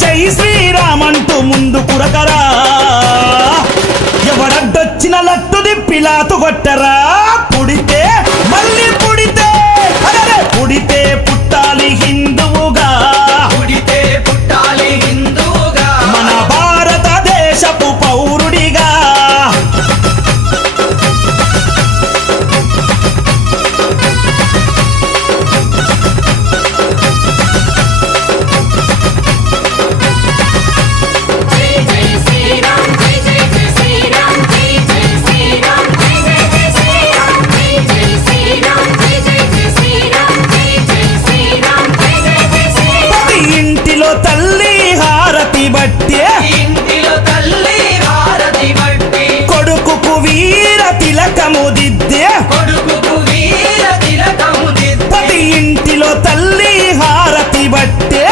జై శ్రీరామంటూ ముందు కురకరా ఎవడడ్డొచ్చిన లట్టు దిప్పిలాతు కొట్టరా పుడితే మళ్ళీ పుడితే అరే పుడితే పుట్టాలి హిందువుగా పుడితే పుట్టాలి హిందువుగా మన భారతదేశపు పౌరుడిగా తల్లి హారతి బట్టే ఇంటిలో తల్లి హారతి బట్టి కొడుకుకు వీర తిలకము దిద్దే కొడుకుకు వీర తిలకము దిద్దే ప్రతి ఇంటిలో తల్లి హారతి బట్టే